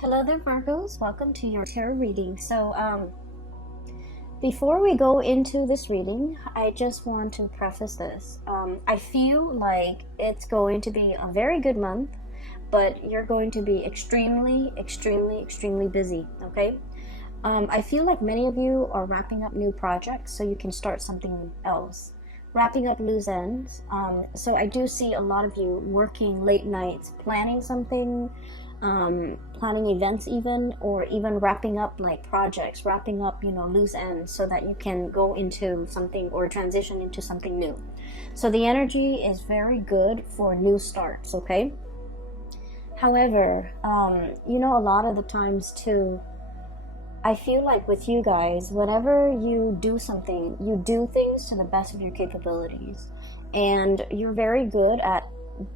Hello there, Virgos. Welcome to your tarot reading. Before we go into this reading, I just want to preface this. I feel like it's going to be a very good month, but you're going to be extremely, extremely, extremely busy, okay? I feel like many of you are wrapping up new projects so you can start something else. Wrapping up loose ends. So I do see a lot of you working late nights, planning something, planning events even, or even wrapping up like projects, wrapping up, loose ends so that you can go into something or transition into something new. So the energy is very good for new starts, okay? However, a lot of the times too, I feel like with you guys, whenever you do something, you do things to the best of your capabilities. And you're very good at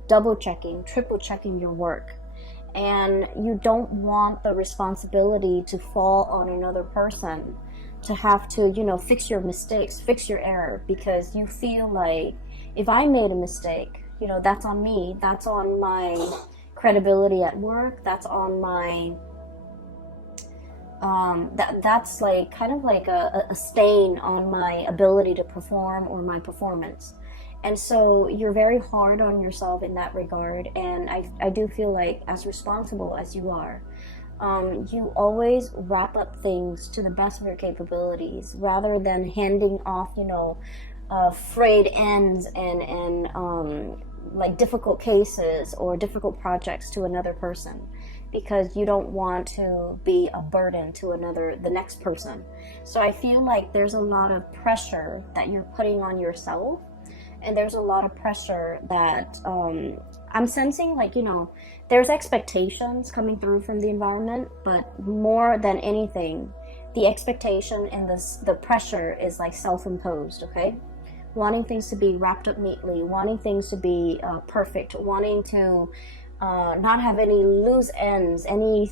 double checking, triple checking your work. And you don't want the responsibility to fall on another person, to have to, fix your mistakes, fix your error, because you feel like if I made a mistake, that's on me, that's on my credibility at work, that's on my that's like kind of like a stain on my ability to perform or my performance. And so you're very hard on yourself in that regard. And I do feel like, as responsible as you are, you always wrap up things to the best of your capabilities rather than handing off, frayed ends and like difficult cases or difficult projects to another person, because you don't want to be a burden to the next person. So I feel like there's a lot of pressure that you're putting on yourself. And there's a lot of pressure that I'm sensing, like, there's expectations coming through from the environment, but more than anything, the expectation and the pressure is like self-imposed, okay? Wanting things to be wrapped up neatly, wanting things to be perfect, wanting to not have any loose ends, any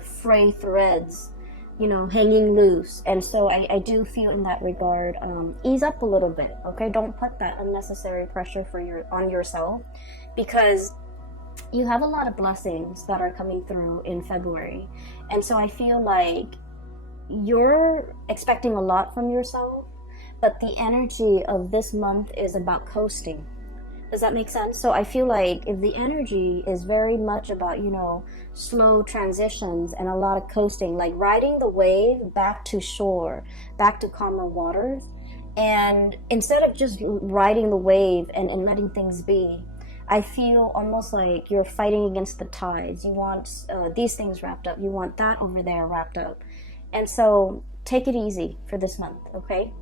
fray threads, hanging loose. And so I do feel in that regard, ease up a little bit, okay? Don't put that unnecessary pressure on yourself, because you have a lot of blessings that are coming through in February. And so I feel like you're expecting a lot from yourself, but the energy of this month is about coasting. Does that make sense? So I feel like if the energy is very much about, slow transitions and a lot of coasting, like riding the wave back to shore, back to calmer waters, and instead of just riding the wave and letting things be, I feel almost like you're fighting against the tides. You want these things wrapped up. You want that over there wrapped up. And so take it easy for this month, okay?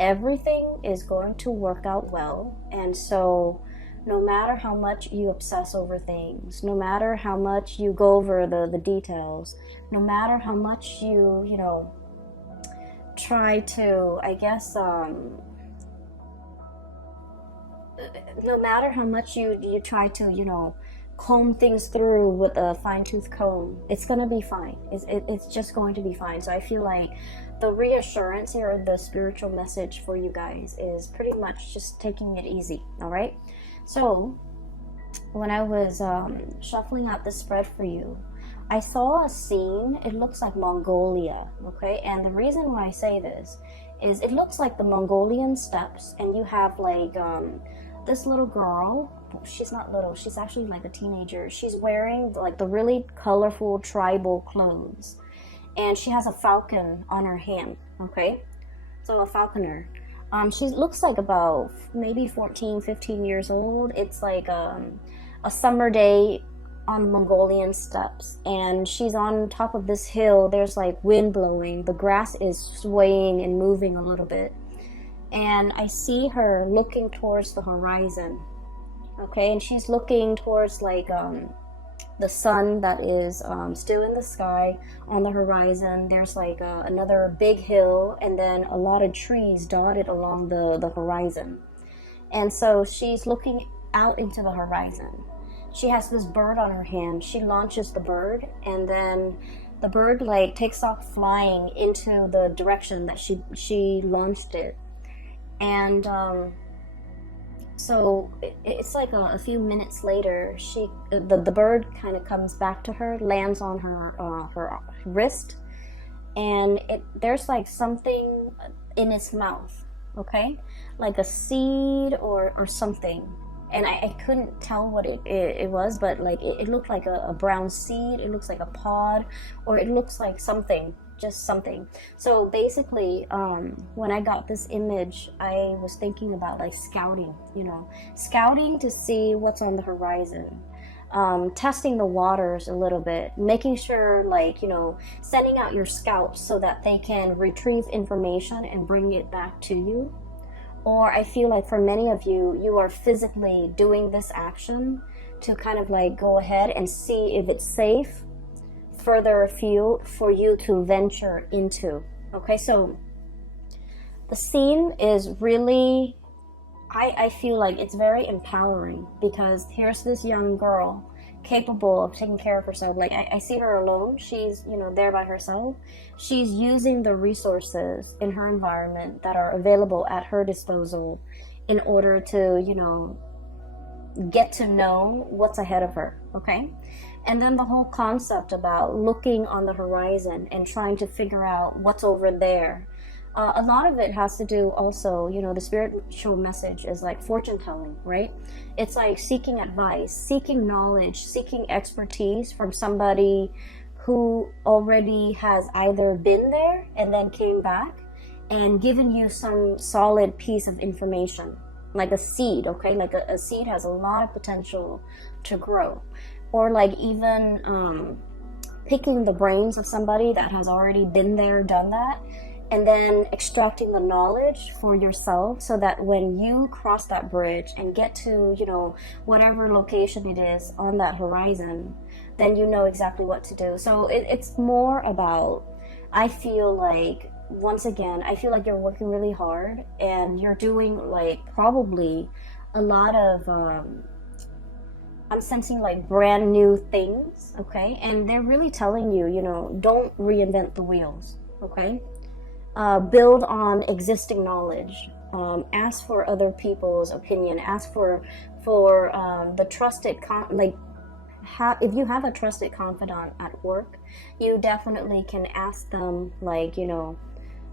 Everything is going to work out well. And so no matter how much you obsess over things, no matter how much you go over the details, no matter how much you try to, I guess, no matter how much you try to, comb things through with a fine-tooth comb, it's going to be fine. It's just going to be fine. So I feel like the reassurance here, or the spiritual message for you guys, is pretty much just taking it easy, all right? So when I was shuffling out the spread for you, I saw a scene. It looks like Mongolia, okay? And the reason why I say this is it looks like the Mongolian steppes, and you have like this little girl. She's not little, she's actually like a teenager. She's wearing like the really colorful tribal clothes, and she has a falcon on her hand, okay? So a falconer. She looks like about maybe 14, 15 years old. It's like a summer day on Mongolian steppes, and she's on top of this hill. There's like wind blowing. The grass is swaying and moving a little bit. And I see her looking towards the horizon, okay? And she's looking towards like the sun that is still in the sky on the horizon. There's like another big hill, and then a lot of trees dotted along the horizon. And so she's looking out into the horizon. She has this bird on her hand. She launches the bird, and then the bird like takes off flying into the direction that she launched it. And So it's like a few minutes later, the bird kind of comes back to her, lands on her wrist, and there's like something in its mouth, okay, like a seed or something. And I couldn't tell what it was, but like it looked like a brown seed, it looks like a pod, or it looks like something, just something. So basically, when I got this image, I was thinking about like scouting, scouting to see what's on the horizon, testing the waters a little bit, making sure, like, sending out your scouts so that they can retrieve information and bring it back to you. Or I feel like for many of you, you are physically doing this action to kind of like go ahead and see if it's safe further afield for you to venture into. Okay, so the scene is really, I feel like it's very empowering, because here's this young girl capable of taking care of herself. Like I see her alone. She's, there by herself. She's using the resources in her environment that are available at her disposal in order to, get to know what's ahead of her. Okay. And then the whole concept about looking on the horizon and trying to figure out what's over there. A lot of it has to do also, the spiritual message is like fortune telling, right? It's like seeking advice, seeking knowledge, seeking expertise from somebody who already has either been there and then came back and given you some solid piece of information, like a seed, okay? Like a seed has a lot of potential to grow. Or like even picking the brains of somebody that has already been there, done that, and then extracting the knowledge for yourself so that when you cross that bridge and get to, whatever location it is on that horizon, then you know exactly what to do. So it's more about, I feel like, once again, I feel like you're working really hard and you're doing like probably a lot of, I'm sensing like brand new things, okay? And they're really telling you, don't reinvent the wheels, okay? Build on existing knowledge. Ask for other people's opinion. Ask for the trusted if you have a trusted confidant at work, you definitely can ask them, like,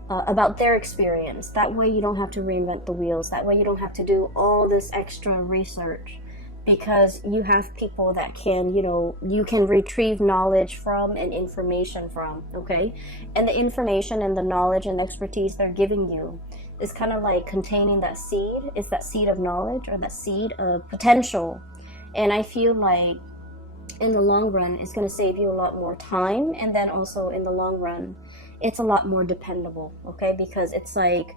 about their experience. That way you don't have to reinvent the wheels. That way you don't have to do all this extra research, because you have people that can, you can retrieve knowledge from and information from, okay? And the information and the knowledge and expertise they're giving you is kind of like containing that seed. It's that seed of knowledge or that seed of potential. And I feel like in the long run, it's going to save you a lot more time. And then also in the long run, it's a lot more dependable, okay? Because it's like,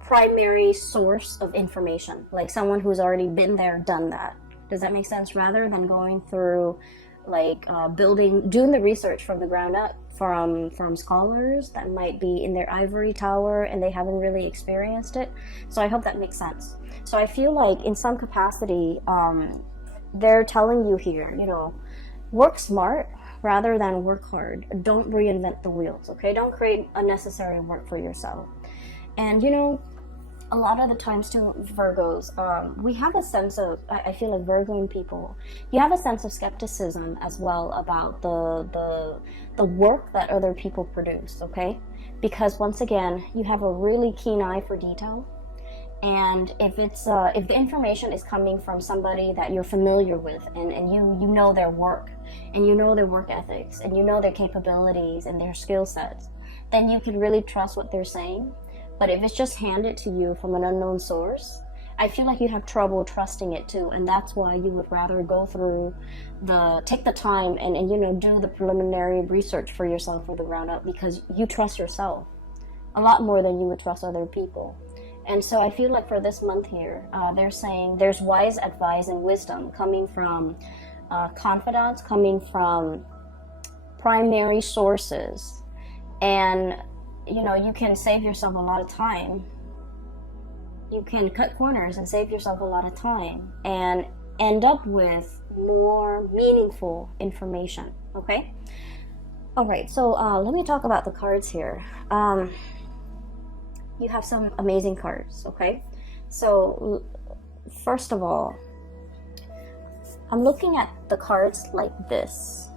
primary source of information, like someone who's already been there, done that. Does that make sense? Rather than going through like doing the research from the ground up from scholars that might be in their ivory tower and they haven't really experienced it. So I hope that makes sense. So I feel like in some capacity, they're telling you here, work smart rather than work hard. Don't reinvent the wheels, okay? Don't create unnecessary work for yourself. And a lot of the times too, Virgos, we have a sense of, I feel like Virgoing people, you have a sense of skepticism as well about the work that other people produce, okay? Because once again, you have a really keen eye for detail. And if the information is coming from somebody that you're familiar with, and you know their work, and you know their work ethics, and you know their capabilities and their skill sets, then you can really trust what they're saying. But if it's just handed to you from an unknown source, I feel like you have trouble trusting it too. And that's why you would rather go through take the time and do the preliminary research for yourself from the ground up, because you trust yourself a lot more than you would trust other people. And so I feel like for this month here, they're saying there's wise advice and wisdom coming from confidants, coming from primary sources. And you can save yourself a lot of time. You can cut corners and save yourself a lot of time and end up with more meaningful information, okay? All right, so let me talk about the cards here. You have some amazing cards, okay? So, first of all, I'm looking at the cards like this.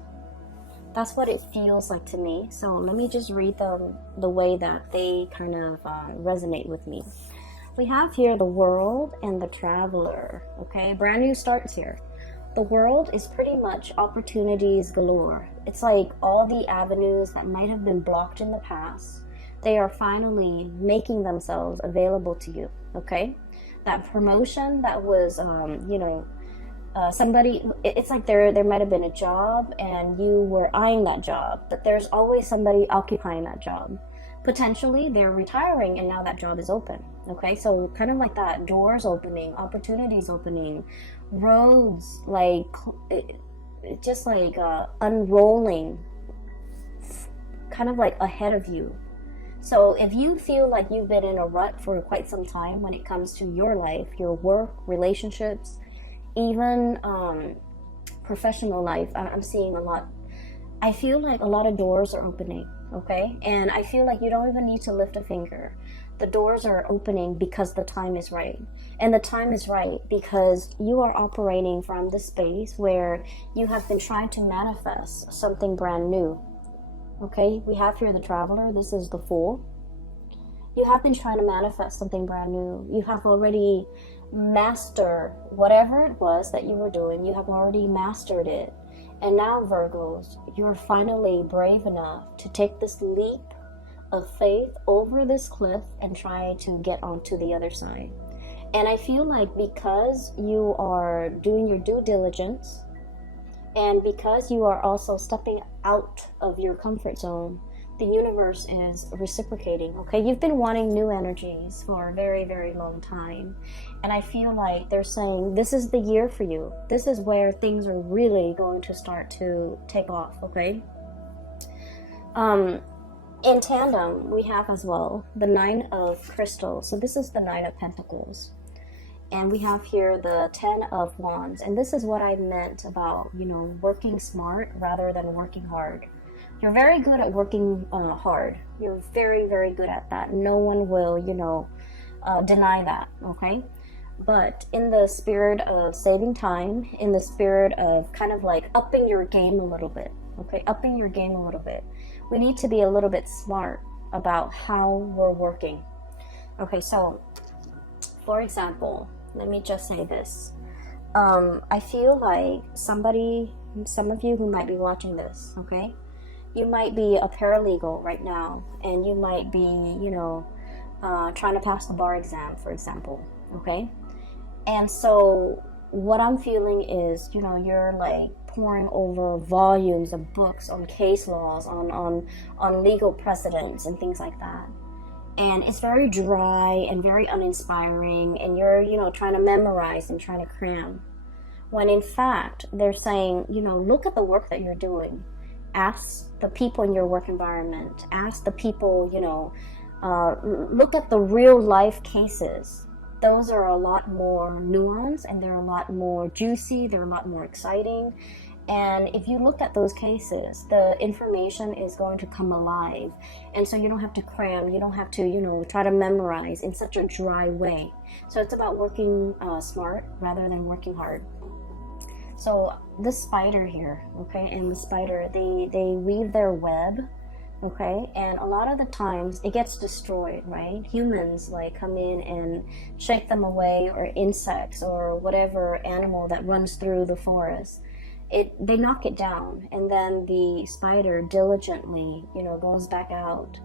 That's what it feels like to me. So let me just read them the way that they kind of resonate with me. We have here the World and the Traveler. Okay, brand new starts here. The World is pretty much opportunities galore. It's like all the avenues that might have been blocked in the past, they are finally making themselves available to you. Okay, that promotion that was, somebody, it's like there might have been a job and you were eyeing that job, but there's always somebody occupying that job. Potentially they're retiring and now that job is open. Okay, so kind of like that, doors opening, opportunities opening, roads like just like unrolling kind of like ahead of you. So if you feel like you've been in a rut for quite some time when it comes to your life, your work, relationships, even professional life, I'm seeing a lot. I feel like a lot of doors are opening, okay? And I feel like you don't even need to lift a finger. The doors are opening because the time is right. And the time is right because you are operating from the space where you have been trying to manifest something brand new. Okay, we have here the Traveler. This is the Fool. You have been trying to manifest something brand new. You have already mastered whatever it was that you were doing. You have already mastered it. And now, Virgos, you're finally brave enough to take this leap of faith over this cliff and try to get onto the other side. And I feel like because you are doing your due diligence, and because you are also stepping out of your comfort zone, the universe is reciprocating. Okay, you've been wanting new energies for a very, very long time. And I feel like they're saying, this is the year for you. This is where things are really going to start to take off, okay? In tandem, we have as well the Nine of Crystals. So this is the Nine of Pentacles. And we have here the Ten of Wands. And this is what I meant about, working smart rather than working hard. You're very good at working hard. You're very, very good at that. No one will, deny that, okay? But in the spirit of saving time, in the spirit of kind of like upping your game a little bit, okay? Upping your game a little bit. We need to be a little bit smart about how we're working. Okay, so, for example, let me just say this. I feel like some of you who might be watching this, okay? You might be a paralegal right now, and you might be, trying to pass the bar exam, for example, okay? And so what I'm feeling is, you're like pouring over volumes of books on case laws, on legal precedents and things like that. And it's very dry and very uninspiring, and you're, trying to memorize and trying to cram. When in fact, they're saying, look at the work that you're doing. Ask the people in your work environment. Ask the people, look at the real life cases. Those are a lot more nuanced, and they're a lot more juicy. They're a lot more exciting. And if you look at those cases, the information is going to come alive. And so you don't have to cram. You don't have to, try to memorize in such a dry way. So it's about working smart rather than working hard. So the spider here, okay, and the spider, they weave their web, okay, and a lot of the times it gets destroyed, right? Humans like come in and shake them away, or insects, or whatever animal that runs through the forest. They knock it down, and then the spider diligently, goes back out,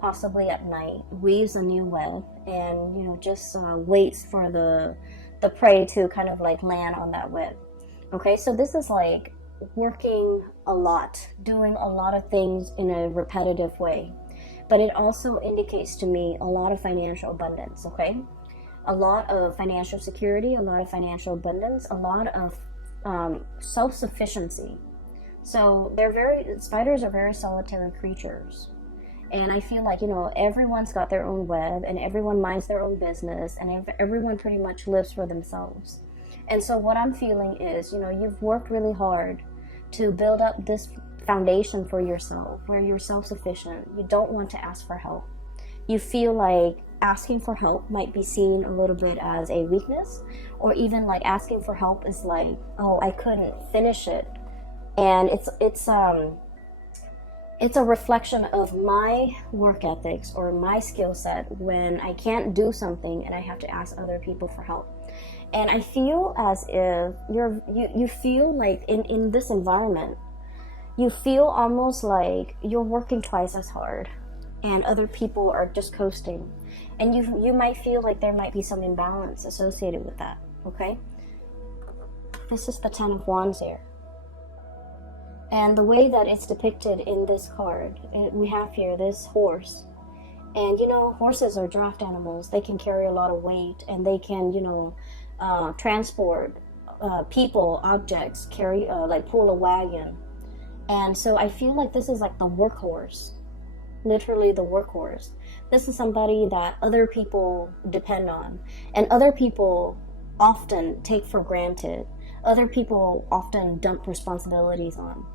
possibly at night, weaves a new web, and just waits for the prey to kind of like land on that web. Okay, so this is like working a lot, doing a lot of things in a repetitive way. But it also indicates to me a lot of financial abundance, okay? A lot of financial security, a lot of financial abundance, a lot of self-sufficiency. So spiders are very solitary creatures. And I feel like, everyone's got their own web, and everyone minds their own business, and everyone pretty much lives for themselves. And so what I'm feeling is, you've worked really hard to build up this foundation for yourself where you're self-sufficient. You don't want to ask for help. You feel like asking for help might be seen a little bit as a weakness, or even like asking for help is like, oh, I couldn't finish it. And it's a reflection of my work ethics or my skill set when I can't do something and I have to ask other people for help. And I feel as if you feel like in this environment, you feel almost like you're working twice as hard and other people are just coasting. And you might feel like there might be some imbalance associated with that, okay? This is the Ten of Wands here. And the way that it's depicted in this card, we have here this horse. And, you know, horses are draft animals. They can carry a lot of weight and they can, you know, transport people, objects, carry, like pull a wagon. And so I feel like this is like the workhorse, literally the workhorse. This is somebody that other people depend on, and other people often take for granted. Other people often dump responsibilities on.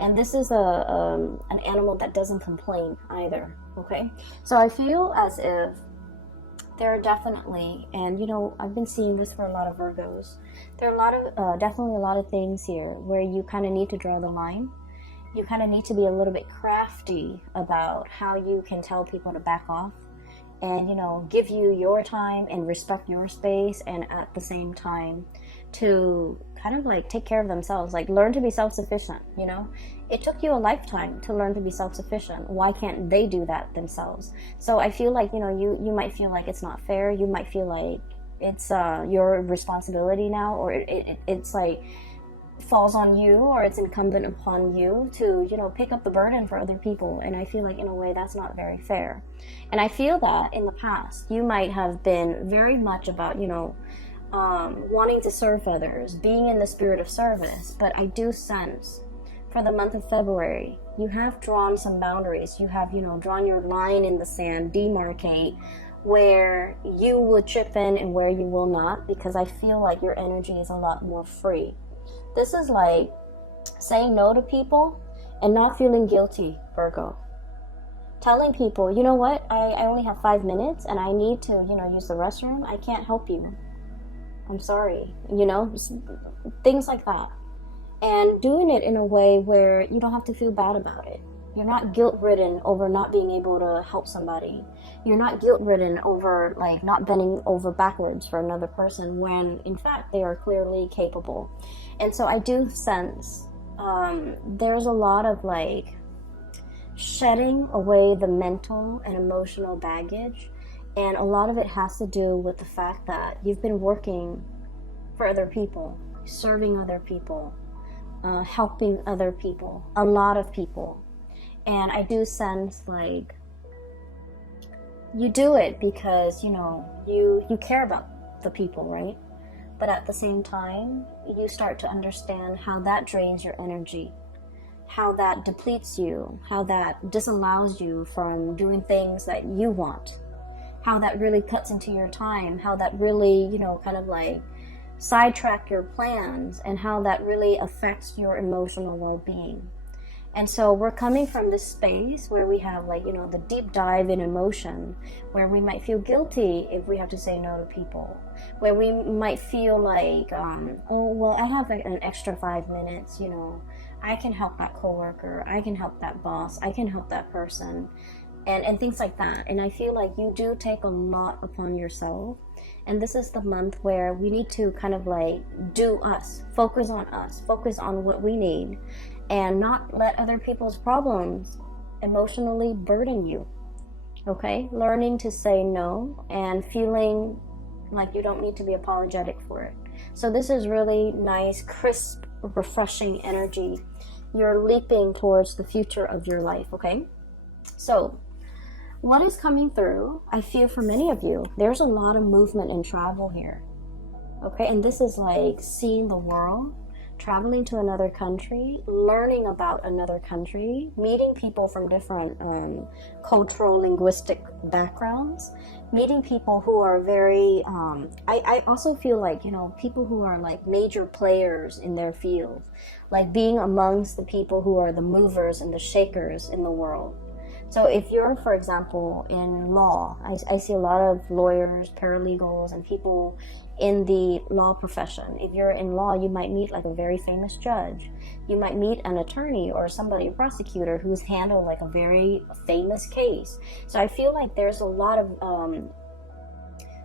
And this is an animal that doesn't complain either, okay? So I feel as if there are definitely, and you know, I've been seeing this for a lot of Virgos, there are a lot of, definitely a lot of things here where you kind of need to draw the line. You kind of need to be a little bit crafty about how you can tell people to back off and, you know, give you your time and respect your space, and at the same time to kind of like take care of themselves, like learn to be self-sufficient, you know? It took you a lifetime to learn to be self-sufficient. Why can't they do that themselves? So I feel like, you know, you might feel like it's not fair. You might feel like it's your responsibility now, or it's like falls on you, or it's incumbent upon you to, you know, pick up the burden for other people. And I feel like in a way that's not very fair. And I feel that in the past you might have been very much about, you know, wanting to serve others, being in the spirit of service. But I do sense for the month of February, you have drawn some boundaries. You have, you know, drawn your line in the sand, demarcate where you would chip in and where you will not, because I feel like your energy is a lot more free. This is like saying no to people and not feeling guilty, Virgo. Telling people, you know what, I only have 5 minutes and I need to, you know, use the restroom. I can't help you. I'm sorry. You know, things like that. And doing it in a way where you don't have to feel bad about it. You're not guilt-ridden over not being able to help somebody. You're not guilt-ridden over like not bending over backwards for another person when in fact they are clearly capable. And so I do sense there's a lot of like shedding away the mental and emotional baggage, and a lot of it has to do with the fact that you've been working for other people, serving other people, helping other people, a lot of people. And I do sense like you do it because, you know, you care about the people, right? But at the same time, you start to understand how that drains your energy, how that depletes you, how that disallows you from doing things that you want, how that really cuts into your time, how that really, you know, kind of like sidetrack your plans, and how that really affects your emotional well-being. And so we're coming from this space where we have like, you know, the deep dive in emotion, where we might feel guilty if we have to say no to people, where we might feel like, oh, well, I have like an extra 5 minutes, you know, I can help that coworker, I can help that boss, I can help that person, and things like that. And I feel like you do take a lot upon yourself. And this is the month where we need to kind of like do us, focus on what we need, and not let other people's problems emotionally burden you, okay? Learning to say no and feeling like you don't need to be apologetic for it. So this is really nice, crisp, refreshing energy. You're leaping towards the future of your life, okay? So what is coming through, I feel for many of you, there's a lot of movement and travel here, okay? And this is like seeing the world, traveling to another country, learning about another country, meeting people from different cultural, linguistic backgrounds, meeting people who are very, I also feel like, you know, people who are like major players in their field, like being amongst the people who are the movers and the shakers in the world. So if you're, for example, in law, I see a lot of lawyers, paralegals, and people in the law profession. If you're in law, you might meet like a very famous judge. You might meet an attorney or somebody, a prosecutor, who's handled like a very famous case. So I feel like there's a lot of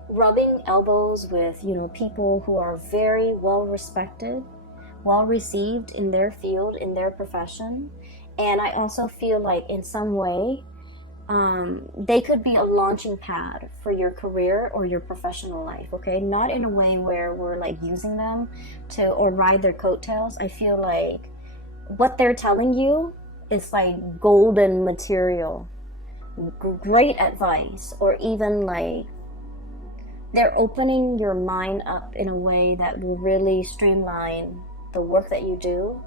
rubbing elbows with, you know, people who are very well respected, well received in their field, in their profession. And I also feel like in some way, they could be a launching pad for your career or your professional life, okay? Not in a way where we're like using them to, or ride their coattails. I feel like what they're telling you is like golden material, great advice, or even like they're opening your mind up in a way that will really streamline the work that you do,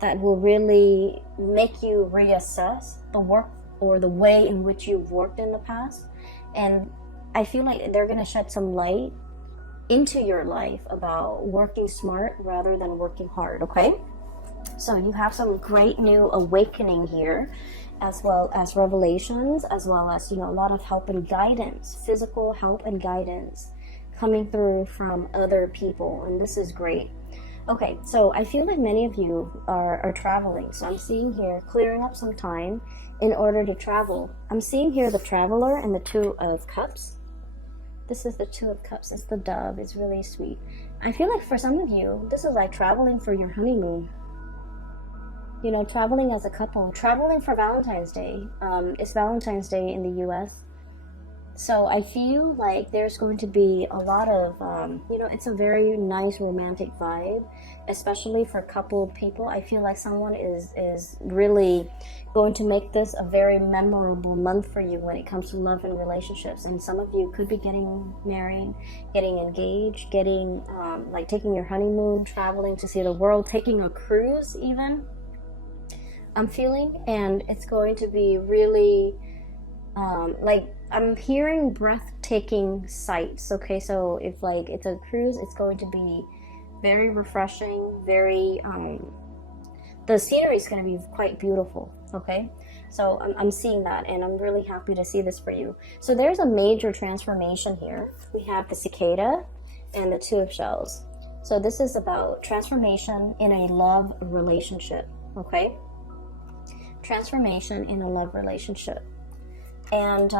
that will really make you reassess the work or the way in which you've worked in the past. And I feel like they're going to shed some light into your life about working smart rather than working hard, okay? So you have some great new awakening here, as well as revelations, as well as, you know, a lot of help and guidance, physical help and guidance coming through from other people, and this is great. Okay, so I feel like many of you are traveling. So I'm seeing here clearing up some time in order to travel. I'm seeing here the Traveler and the Two of Cups. This is the Two of Cups. It's the dove. It's really sweet. I feel like for some of you, this is like traveling for your honeymoon. You know, traveling as a couple. Traveling for Valentine's Day. It's Valentine's Day in the US. So I feel like there's going to be a lot of, you know, it's a very nice romantic vibe, especially for coupled people. I feel like someone is really going to make this a very memorable month for you when it comes to love and relationships. And some of you could be getting married, getting engaged, getting, like taking your honeymoon, traveling to see the world, taking a cruise even, I'm feeling. And it's going to be really, like, I'm hearing breathtaking sights, okay? So if like it's a cruise, it's going to be very refreshing, very, the scenery is going to be quite beautiful, okay? So I'm seeing that, and I'm really happy to see this for you. So there's a major transformation here. We have the cicada and the Two of Shells. So this is about transformation in a love relationship, okay? Transformation in a love relationship. And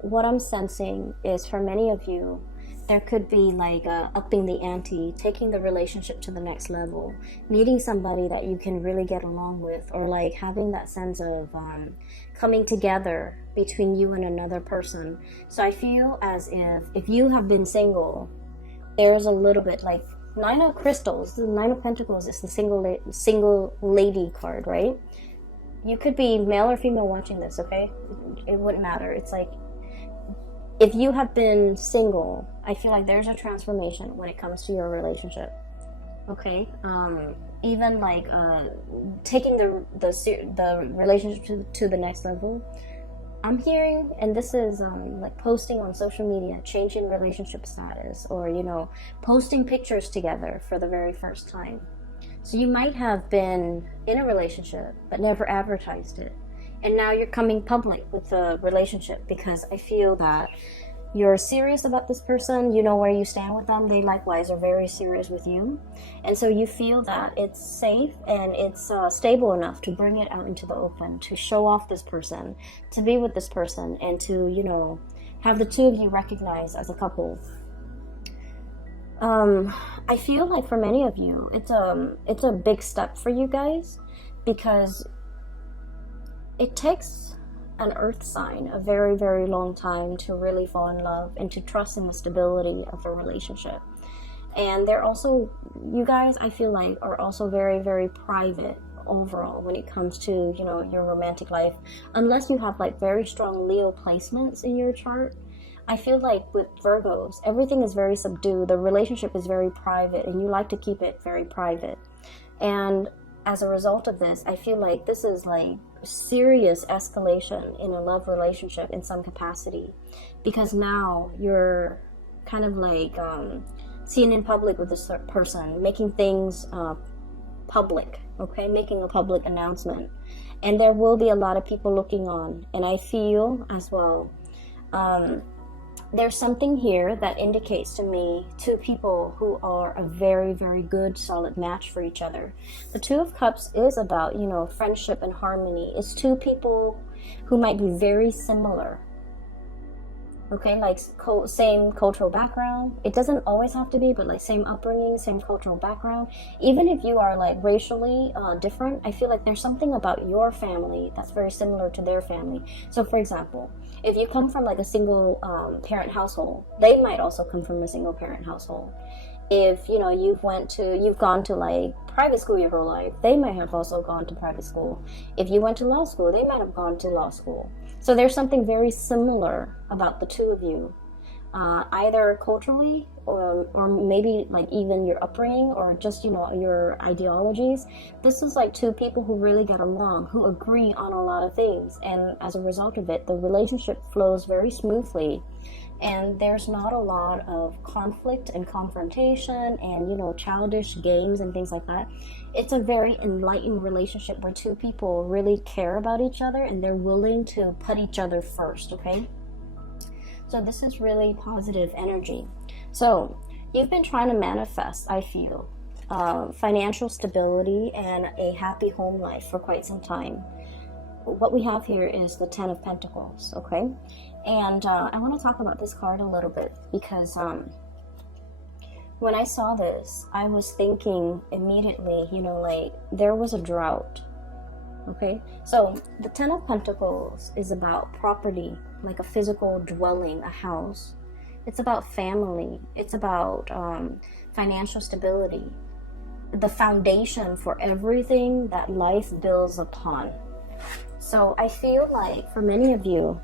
what I'm sensing is for many of you, there could be like upping the ante, taking the relationship to the next level, meeting somebody that you can really get along with, or like having that sense of coming together between you and another person. So I feel as if you have been single, there's a little bit like Nine of Crystals, the Nine of Pentacles is the single lady card, right? You could be male or female watching this, okay? It wouldn't matter. It's like, if you have been single, I feel like there's a transformation when it comes to your relationship, okay? Even like taking the relationship to the next level. I'm hearing, and this is like posting on social media, changing relationship status, or, you know, posting pictures together for the very first time. So you might have been in a relationship but never advertised it, and now you're coming public with the relationship because I feel that you're serious about this person, you know where you stand with them, they likewise are very serious with you, and so you feel that it's safe and it's stable enough to bring it out into the open, to show off this person, to be with this person, and to, you know, have the two of you recognized as a couple. I feel like for many of you, it's a big step for you guys, because it takes an earth sign a very, very long time to really fall in love and to trust in the stability of a relationship. And they're also, you guys, I feel like, are also very, very private overall when it comes to, you know, your romantic life. Unless you have like very strong Leo placements in your chart, I feel like with Virgos, everything is very subdued. The relationship is very private, and you like to keep it very private. And as a result of this, I feel like this is like serious escalation in a love relationship in some capacity, because now you're kind of like seen in public with this person, making things public, okay, making a public announcement. And there will be a lot of people looking on. And I feel as well, there's something here that indicates to me two people who are a very, very good, solid match for each other. The Two of Cups is about, you know, friendship and harmony. It's two people who might be very similar. Okay, like same cultural background. It doesn't always have to be, but like same upbringing, same cultural background. Even if you are like racially different, I feel like there's something about your family that's very similar to their family. So for example, if you come from like a single parent household, they might also come from a single parent household. If you know you've gone to like private school your whole life, they might have also gone to private school. If you went to law school, they might have gone to law school. So there's something very similar about the two of you, either culturally or maybe like even your upbringing or just, you know, your ideologies. This is like two people who really get along, who agree on a lot of things. And as a result of it, the relationship flows very smoothly. And there's not a lot of conflict and confrontation and, you know, childish games and things like that. It's a very enlightened relationship where two people really care about each other and they're willing to put each other first, okay? So this is really positive energy. So you've been trying to manifest, I feel, financial stability and a happy home life for quite some time. What we have here is the Ten of Pentacles, okay? And I want to talk about this card a little bit because when I saw this, I was thinking immediately, you know, like there was a drought, okay? So the Ten of Pentacles is about property, like a physical dwelling, a house. It's about family. It's about financial stability, the foundation for everything that life builds upon. So I feel like for many of you,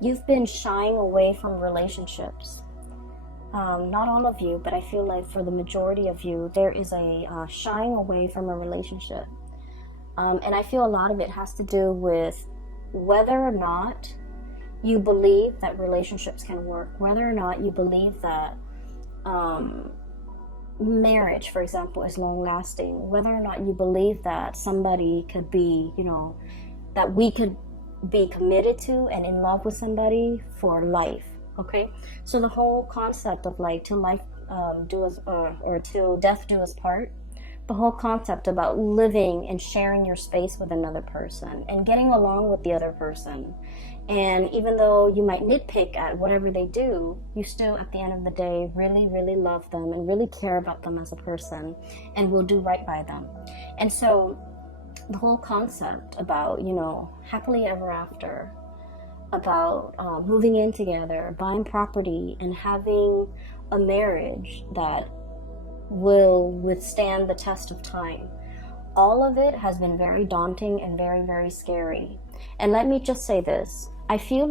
you've been shying away from relationships. Not all of you, but I feel like for the majority of you, there is a shying away from a relationship. And I feel a lot of it has to do with whether or not you believe that relationships can work, whether or not you believe that marriage, for example, is long lasting, whether or not you believe that somebody could be, you know, that we could be committed to and in love with somebody for life. Okay, so the whole concept of like till life do us or till death do us part, the whole concept about living and sharing your space with another person and getting along with the other person, and even though you might nitpick at whatever they do, you still at the end of the day really, really love them and really care about them as a person and will do right by them. And so the whole concept about, you know, happily ever after, about moving in together, buying property, and having a marriage that will withstand the test of time. All of it has been very daunting and very, very scary. And let me just say this. I feel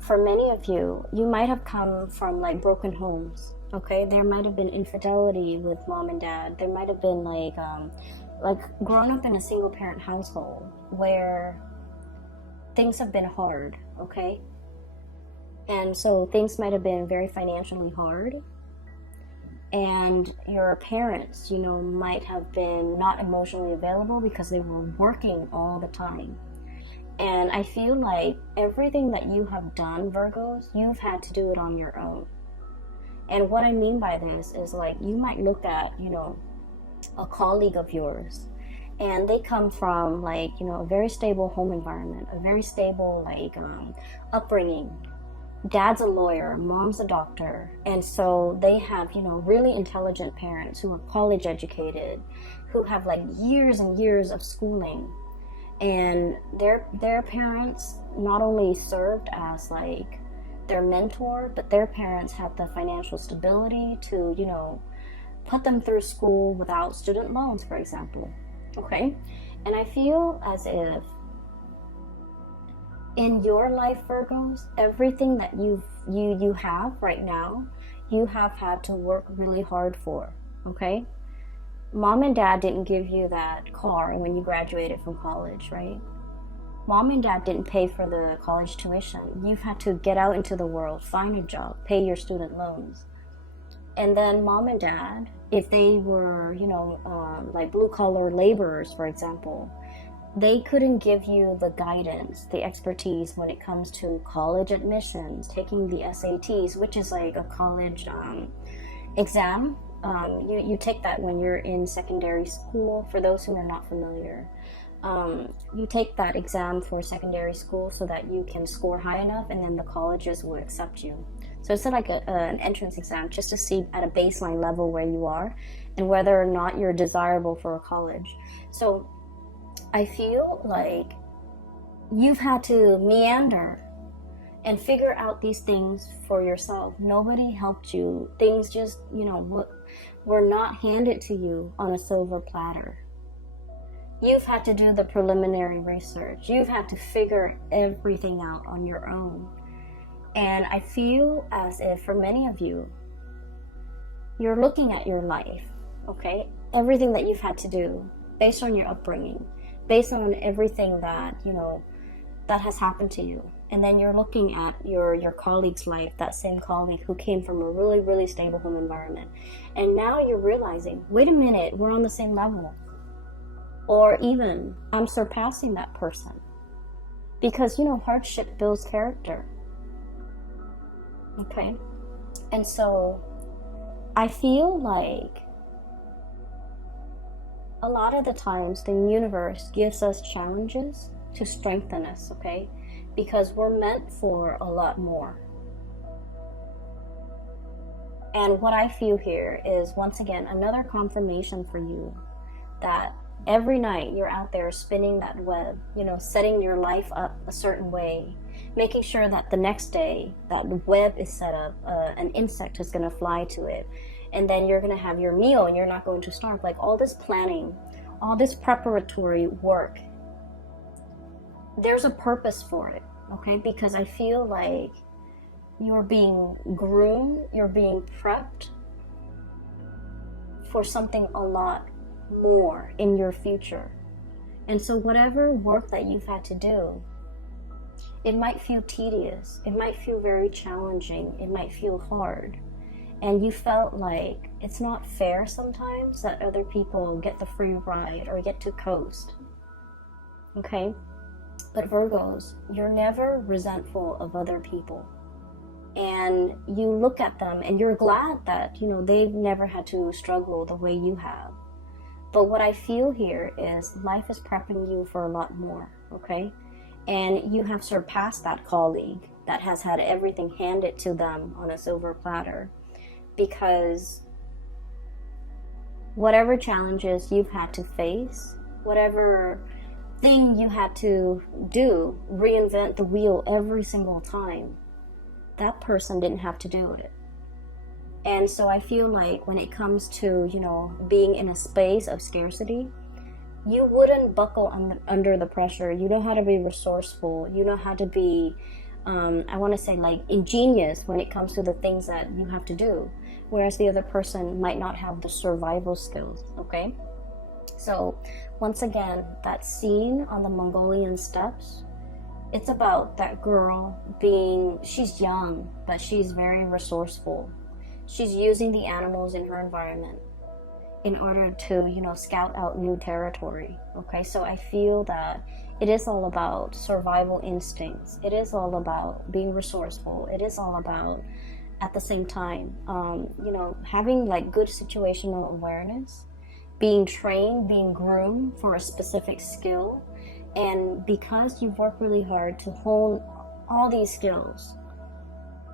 for many of you, you might have come from like broken homes. Okay, there might have been infidelity with mom and dad. There might have been like grown up in a single parent household where things have been hard, okay? And so things might have been very financially hard. And your parents, you know, might have been not emotionally available because they were working all the time. And I feel like everything that you have done, Virgos, you've had to do it on your own. And what I mean by this is like you might look at, you know, a colleague of yours and they come from like, you know, a very stable home environment, a very stable like upbringing. Dad's a lawyer, mom's a doctor, and so they have, you know, really intelligent parents who are college educated, who have like years and years of schooling. And their parents not only served as like their mentor, but their parents had the financial stability to, you know, put them through school without student loans, for example. Okay? And I feel as if in your life, Virgos, everything that you have right now, you have had to work really hard for. Okay? Mom and dad didn't give you that car when you graduated from college, right? Mom and dad didn't pay for the college tuition. You've had to get out into the world, find a job, pay your student loans. And then mom and dad, if they were, like blue collar laborers, for example, they couldn't give you the guidance, the expertise when it comes to college admissions, taking the SATs, which is like a college exam. You take that when you're in secondary school. For those who are not familiar, you take that exam for secondary school so that you can score high enough, and then the colleges will accept you. So it's like an entrance exam, just to see at a baseline level where you are and whether or not you're desirable for a college. So I feel like you've had to meander and figure out these things for yourself. Nobody helped you. Things just, were not handed to you on a silver platter. You've had to do the preliminary research. You've had to figure everything out on your own. And I feel as if for many of you, you're looking at your life, okay? Everything that you've had to do based on your upbringing, based on everything that, that has happened to you. And then you're looking at your colleague's life, that same colleague who came from a really, really stable home environment. And now you're realizing, wait a minute, we're on the same level. Or even, I'm surpassing that person. Because, hardship builds character. Okay? And so, I feel like a lot of the times the universe gives us challenges to strengthen us, okay? Because we're meant for a lot more. And what I feel here is, once again, another confirmation for you that every night you're out there spinning that web, setting your life up a certain way, making sure that the next day that web is set up, an insect is going to fly to it, and then you're going to have your meal and you're not going to starve. Like all this planning, all this preparatory work, there's a purpose for it, okay? Because I feel like you're being groomed, you're being prepped for something a lot more in your future. And so whatever work that you've had to do, it might feel tedious, it might feel very challenging, it might feel hard, and you felt like it's not fair sometimes that other people get the free ride or get to coast, okay? But Virgos, you're never resentful of other people, and you look at them and you're glad that they've never had to struggle the way you have. But what I feel here is life is prepping you for a lot more, okay? And you have surpassed that colleague that has had everything handed to them on a silver platter, because whatever challenges you've had to face, whatever thing you had to do, reinvent the wheel every single time, that person didn't have to do it. And so I feel like when it comes to, being in a space of scarcity, you wouldn't buckle under the pressure. You know how to be resourceful. You know how to be, I want to say like ingenious when it comes to the things that you have to do. Whereas the other person might not have the survival skills, okay? So once again, that scene on the Mongolian steppes, it's about that girl she's young, but she's very resourceful. She's using the animals in her environment in order to, scout out new territory, okay? So I feel that it is all about survival instincts. It is all about being resourceful. It is all about, at the same time, having like good situational awareness, being trained, being groomed for a specific skill. And because you've worked really hard to hone all these skills,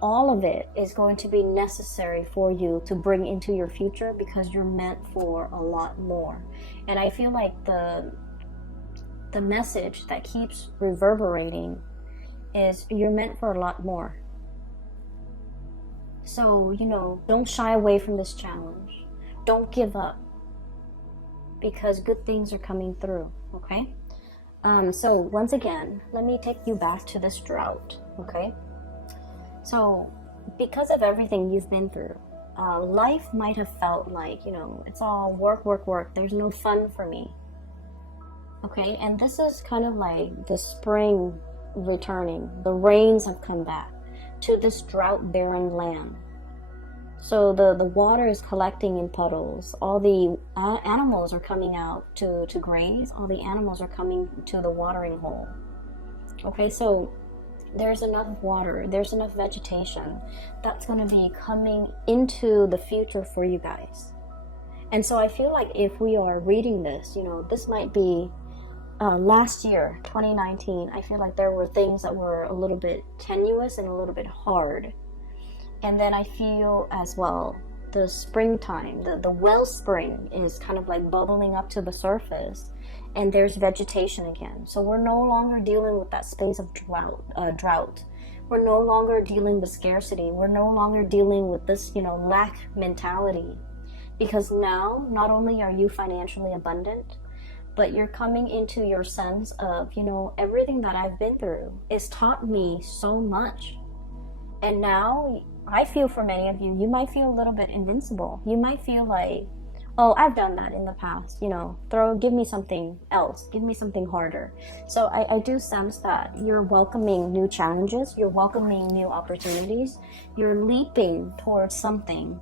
all of it is going to be necessary for you to bring into your future, because you're meant for a lot more. And I feel like the message that keeps reverberating is you're meant for a lot more. So, don't shy away from this challenge. Don't give up, because good things are coming through, okay? So once again, let me take you back to this drought, okay? So because of everything you've been through, life might have felt like, it's all work, work, work. There's no fun for me, okay? And this is kind of like the spring returning. The rains have come back to this drought-barren land. So the water is collecting in puddles. All the animals are coming out to graze. All the animals are coming to the watering hole. Okay, so there's enough water, there's enough vegetation that's going to be coming into the future for you guys. And so I feel like if we are reading this, you know, this might be last year, 2019, I feel like there were things that were a little bit tenuous and a little bit hard. And then I feel as well, the springtime, the wellspring is kind of like bubbling up to the surface, and there's vegetation again. So we're no longer dealing with that space of drought. We're no longer dealing with scarcity. We're no longer dealing with this, you know, lack mentality. Because now, not only are you financially abundant, but you're coming into your sense of, you know, everything that I've been through has taught me so much. And now, I feel for many of you, you might feel a little bit invincible. You might feel like, oh, I've done that in the past, you know, give me something else, give me something harder. So I do sense that you're welcoming new challenges, you're welcoming new opportunities, you're leaping towards something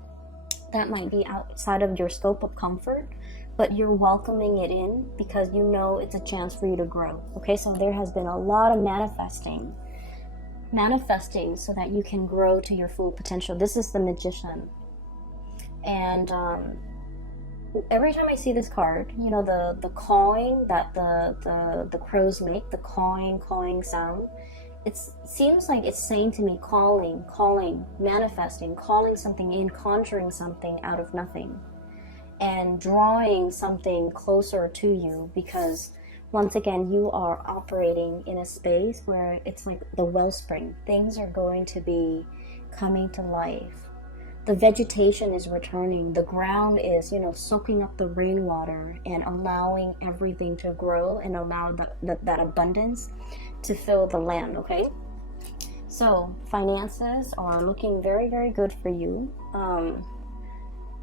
that might be outside of your scope of comfort, but you're welcoming it in because you know it's a chance for you to grow. Okay, so there has been a lot of manifesting so that you can grow to your full potential. This is the Magician. And every time I see this card, you know, the cawing that the crows make, the cawing sound, it seems like it's saying to me, calling, manifesting, calling something in, conjuring something out of nothing, and drawing something closer to you, because once again, you are operating in a space where it's like the wellspring. Things are going to be coming to life. The vegetation is returning. The ground is, you know, soaking up the rainwater and allowing everything to grow and allow that abundance to fill the land, okay? So finances are looking very, very good for you.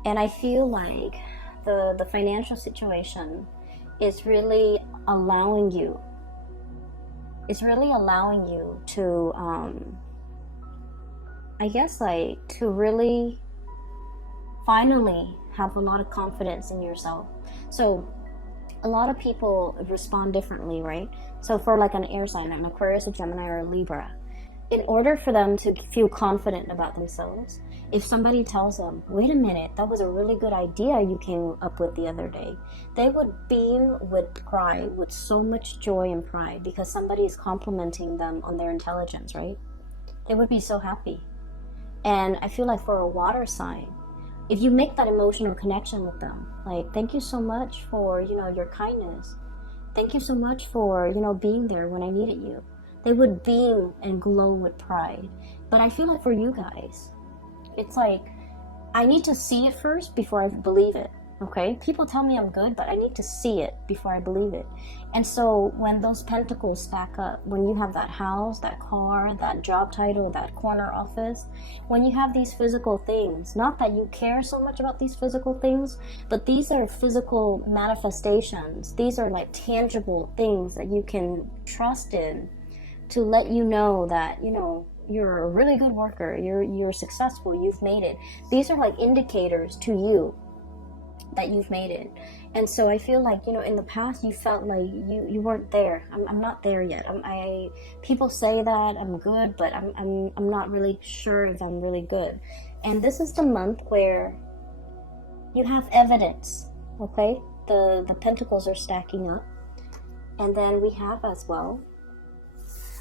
And I feel like the financial situation is really allowing you to I guess like to really finally have a lot of confidence in yourself. So a lot of people respond differently, right? So for like an air sign, an Aquarius, a Gemini, or a Libra, in order for them to feel confident about themselves, if somebody tells them, wait a minute, that was a really good idea you came up with the other day, they would beam with pride, with so much joy and pride, because somebody is complimenting them on their intelligence, right? They would be so happy. And I feel like for a water sign, if you make that emotional connection with them, like, thank you so much for, you know, your kindness. Thank you so much for, you know, being there when I needed you. They would beam and glow with pride. But I feel like for you guys, it's like, I need to see it first before I believe it, okay? People tell me I'm good, but I need to see it before I believe it. And so when those pentacles stack up, when you have that house, that car, that job title, that corner office, when you have these physical things, not that you care so much about these physical things, but these are physical manifestations. These are like tangible things that you can trust in to let you know that, you know, you're a really good worker, you're successful, you've made it. These are like indicators to you that you've made it. And so I feel like, you know, in the past you felt like you weren't there. I'm not there yet. People say that I'm good, but I'm not really sure if I'm really good. And this is the month where you have evidence, okay? The pentacles are stacking up. And then we have as well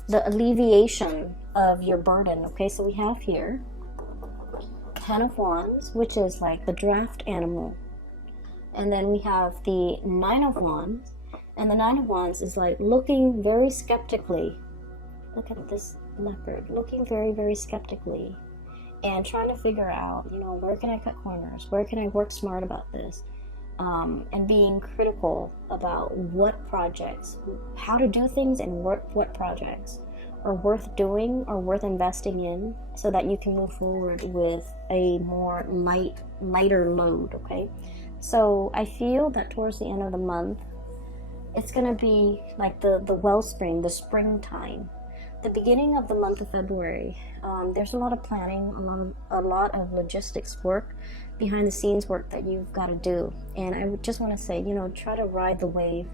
the alleviation of your burden, okay? So we have here 10 of Wands, which is like the draft animal. And then we have the 9 of Wands, and the 9 of Wands is like looking very skeptically. Look at this leopard, looking very, very skeptically and trying to figure out, you know, where can I cut corners? Where can I work smart about this? And being critical about what projects, how to do things, and what projects are worth doing or worth investing in, so that you can move forward with a more lighter load, okay? So I feel that towards the end of the month, it's going to be like the wellspring, the springtime. the beginning of the month of February, there's a lot of planning, a lot of logistics work, behind the scenes work that you've got to do. And I would just want to say, you know, try to ride the wave.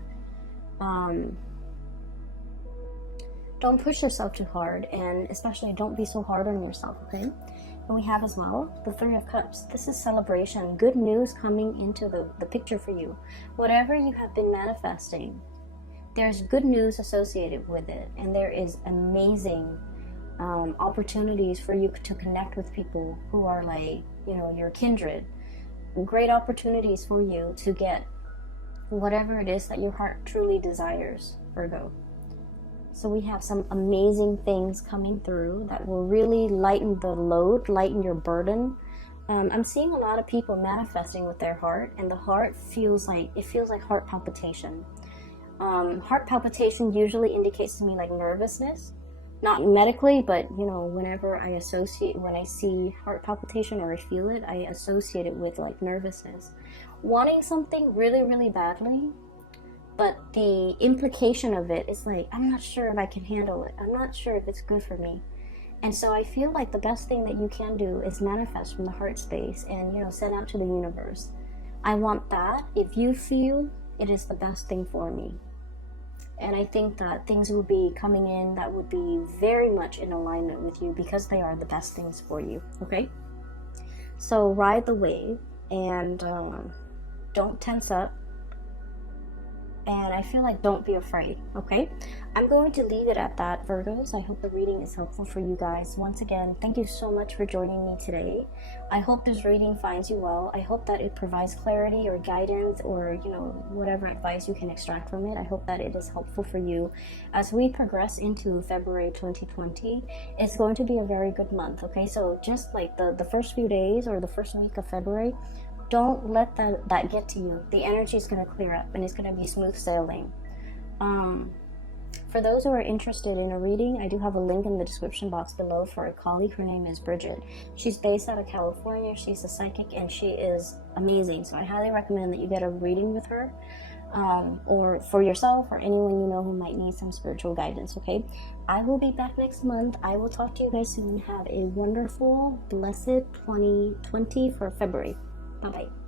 Don't push yourself too hard, and especially don't be so hard on yourself, okay? And we have as well the Three of Cups. This is celebration, good news coming into the picture for you. Whatever you have been manifesting, there's good news associated with it, and there is amazing opportunities for you to connect with people who are like, you know, your kindred. Great opportunities for you to get whatever it is that your heart truly desires, Virgo. So we have some amazing things coming through that will really lighten the load, lighten your burden. I'm seeing a lot of people manifesting with their heart, and the heart feels like heart palpitation. Heart palpitation usually indicates to me like nervousness, not medically, but you know, when I see heart palpitation or I feel it, I associate it with like nervousness, wanting something really, really badly. But the implication of it is like, I'm not sure if I can handle it. I'm not sure if it's good for me. And so I feel like the best thing that you can do is manifest from the heart space and, you know, send out to the universe. I want that. If you feel it is the best thing for me. And I think that things will be coming in that would be very much in alignment with you because they are the best things for you, okay? So ride the wave and don't tense up. And I feel like don't be afraid, okay? I'm going to leave it at that, Virgos. I hope the reading is helpful for you guys. Once again, thank you so much for joining me today. I hope this reading finds you well. I hope that it provides clarity or guidance or, you know, whatever advice you can extract from it. I hope that it is helpful for you. As we progress into February 2020, it's going to be a very good month, okay? So just like the first few days or the first week of February, don't let that get to you. The energy is going to clear up and it's going to be smooth sailing. For those who are interested in a reading, I do have a link in the description box below for a colleague. Her name is Bridget. She's based out of California. She's a psychic and she is amazing. So I highly recommend that you get a reading with her, or for yourself or anyone you know who might need some spiritual guidance, okay? I will be back next month. I will talk to you guys soon. Have a wonderful, blessed 2020 for February. Bye-bye.